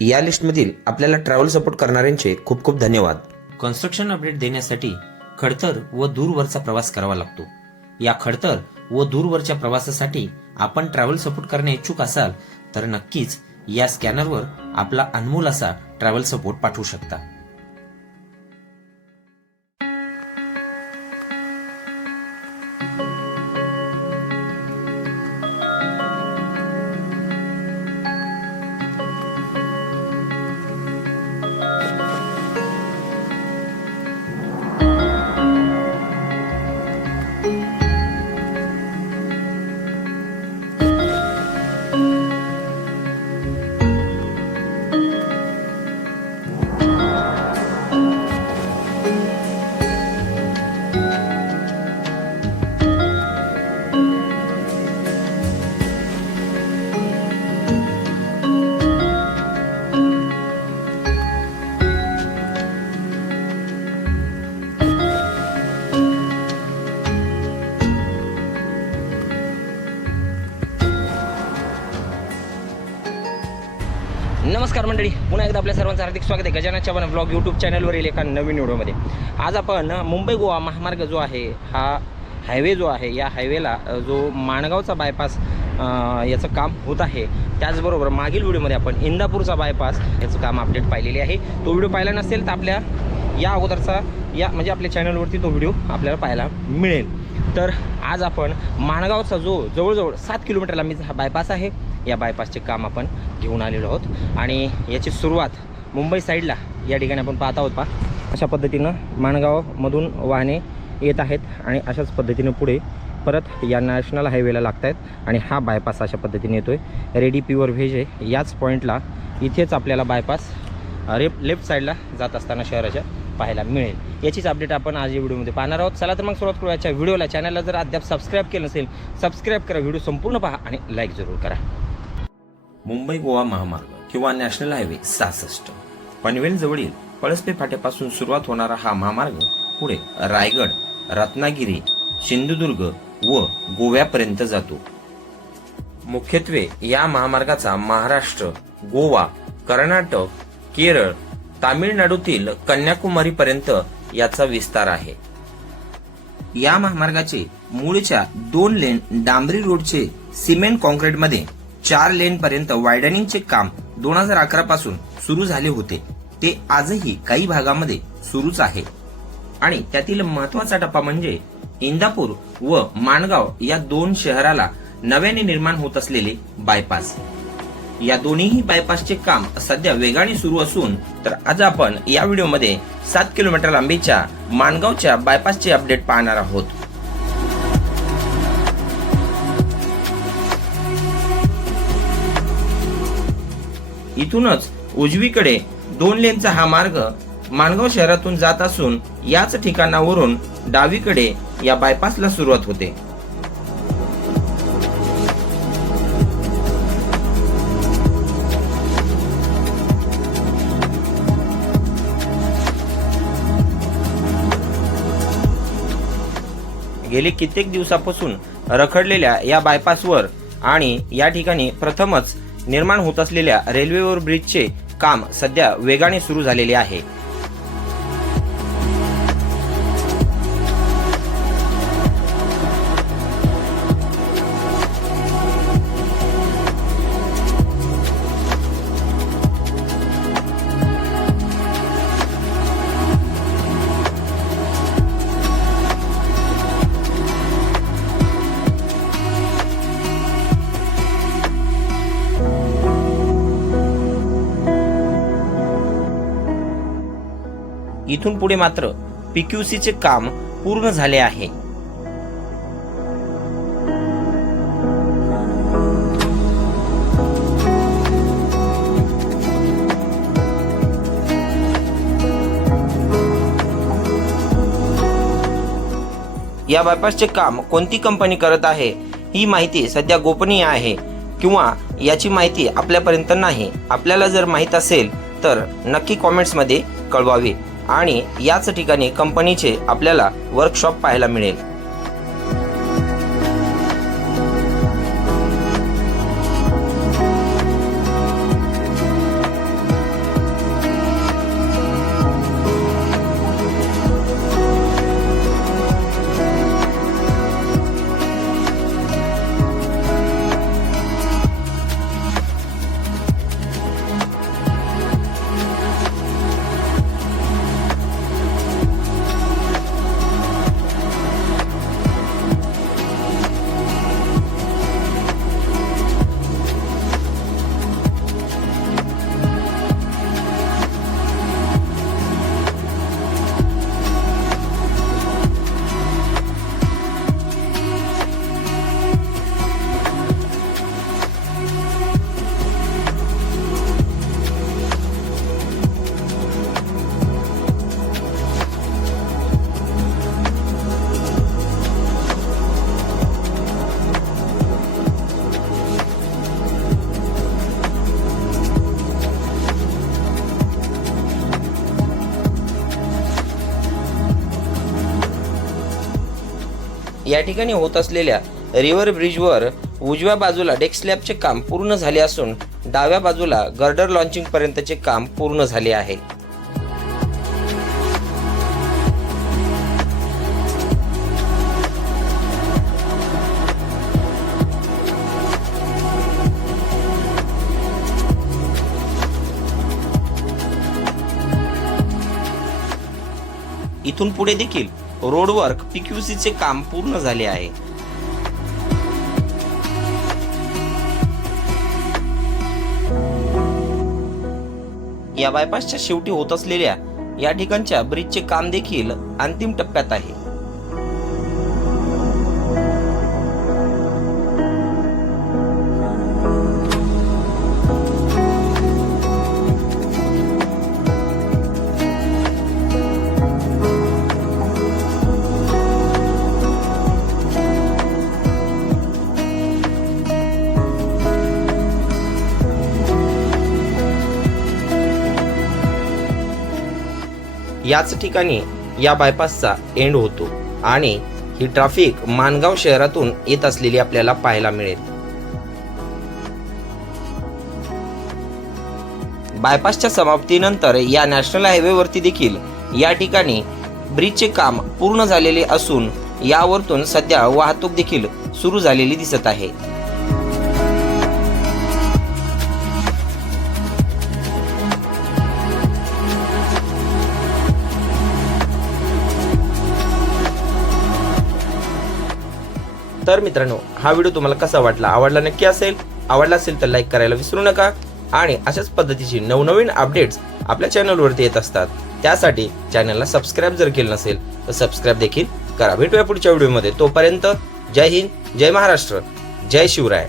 या लिस्टमधील आपल्याला ट्रॅव्हल सपोर्ट करणाऱ्यांचे खूप खूप धन्यवाद। कन्स्ट्रक्शन अपडेट देण्यासाठी खडतर व दूरवरचा प्रवास करावा लागतो। या खडतर व दूरवरच्या प्रवासासाठी आपण ट्रॅव्हल सपोर्ट करणे इच्छुक असाल तर नक्कीच या स्कॅनरवर आपला अनमोल असा ट्रॅव्हल सपोर्ट पाठवू शकता। नमस्कार मंडळी, पुन्हा एकदा आपल्या सर्वांचं हार्दिक स्वागत आहे गजानन चव्हाण ब्लॉग यूट्यूब चॅनलवरील एका नवीन व्हिडिओमध्ये। आज आपण मुंबई गोवा महामार्ग जो आहे, हा हायवे जो आहे, या हायवेला जो माणगावचा बायपास याचं काम होत आहे, त्याचबरोबर मागील व्हिडिओमध्ये आपण इंदापूरचा बायपास याचं काम अपडेट पाहिलेली आहे। तो व्हिडिओ पाहिला नसेल तर आपल्या या अगोदरचा म्हणजे आपल्या चॅनलवरती तो व्हिडिओ आपल्याला पाहायला मिळेल। तर आज आपण माणगावचा जो जवळजवळ 7 किलोमीटर लांबीचा हा बायपास आहे, या बायपासचे काम आपण घेऊन आलेलो आहोत आणि याची सुरुवात मुंबई साईडला या ठिकाणी आपण पाहत आहोत। अशा पद्धतीनं माणगावमधून वाहने येत आहेत आणि अशाच पद्धतीने पुढे परत या नॅशनल हायवेला लागत आहेत आणि हा बायपास अशा पद्धतीने येतोय। रेडी प्युअर व्हेज आहे। याच पॉईंटला इथेच आपल्याला बायपास लेफ्ट साईडला जात असताना शहराच्या पाहायला मिळेल। याचीच अपडेट आपण आज या व्हिडिओमध्ये पाहणार आहोत। चला तर मग सुरुवात करू याच्या व्हिडिओला। चॅनलला जर अद्याप सबस्क्राईब केलं नसेल, सबस्क्राईब करा, व्हिडिओ संपूर्ण पहा आणि लाईक जरूर करा। मुंबई गोवा महामार्ग किंवा नॅशनल हायवे 66 पनवेल जवळील पळसपे फाट्यापासून सुरुवात होणारा हा महामार्ग पुढे रायगड, रत्नागिरी, सिंधुदुर्ग व गोव्यापर्यंत जातो। मुख्यत्वे या महामार्गाचा महाराष्ट्र, गोवा, कर्नाटक, केरळ, तामिळनाडूतील कन्याकुमारीपर्यंत याचा विस्तार आहे। या महामार्गाचे मूळच्या 2 लेन डांबरी रोडचे सिमेंट कॉन्क्रीटमध्ये 4 लेन पर्यंत वायडनिंगचे काम 2011 पासून सुरू झाले होते। ते आजही काही भागामध्ये सुरूच आहे आणि त्यातील महत्वाचा टप्पा म्हणजे इंदापूर व माणगाव या 2 शहराला नव्याने निर्माण होत असलेले बायपास। या दोन्हीही बायपासचे काम सध्या वेगाने सुरू असून तर आज आपण या व्हिडिओमध्ये 7 किलोमीटर लांबीच्या माणगावच्या बायपासचे अपडेट पाहणार आहोत। इथूनच उजवीकडे 2 लेनचा हा मार्ग माणगाव शहरातून जात असून याच ठिकाणावरून डावीकडे या बायपासला सुरुवात होते। गेली कित्येक दिवसापासून रखडलेल्या या बायपासवर आणि या ठिकाणी प्रथमच निर्माण होत असलेल्या रेल्वेवर ब्रिजचे काम सध्या वेगाने सुरू झालेले आहे। इथून पुढे मात्र पीक्यूसीचे काम पूर्ण झाले आहे। या बायपासचे काम कोणती कंपनी करत आहे ही माहिती सध्या गोपनीय आहे किंवा याची माहिती आपल्यापर्यंत नाही। आपल्याला जर माहित असेल तर नक्की कॉमेंट्समध्ये कळवावे आणि याच ठिकाणी कंपनीचे आपल्याला वर्कशॉप पाहायला मिळेल। या ठिकाणी होत असलेल्या रिव्हर ब्रिजवर उजव्या बाजूला डेक स्लॅबचे काम पूर्ण झाले असून डाव्या बाजूला गर्डर लॉन्चिंग पर्यंतचे काम पूर्ण झाले आहे. इथून पुढे देखील रोडवर्क PQCचे काम पूर्ण झाले आहे. या बायपासच्या शेवटी होत असलेल्या या ठिकाणच्या ब्रिजचे काम देखील अंतिम टप्प्यात आहे. याच ठिकाणी या बायपासचा एंड होतो आणि ही ट्रॅफिक माणगाव शहरातून येत असलेली आपल्याला पाहायला मिळेल. बायपासच्या समाप्तीनंतर या नॅशनल हायवेवरती देखील या ठिकाणी ब्रिजचे काम पूर्ण झालेले असून यावरतून सध्या वाहतूक देखील सुरू झालेली दिसत आहे. तर मित्रांनो, हा व्हिडिओ तुम्हाला कसा वाटला? आवडला नक्की असेल. आवडला असेल तर लाईक करायला विसरू नका. आणि अशाच पद्धतीची नवनवीन अपडेट्स आपल्या चॅनलवरती येत असतात. त्यासाठी चॅनलला सबस्क्राईब जर केलं नसेल तर सबस्क्राईब देखील करा. भेटूया पुढच्या व्हिडिओमध्ये. तोपर्यंत जय हिंद, जय महाराष्ट्र, जय शिवराय.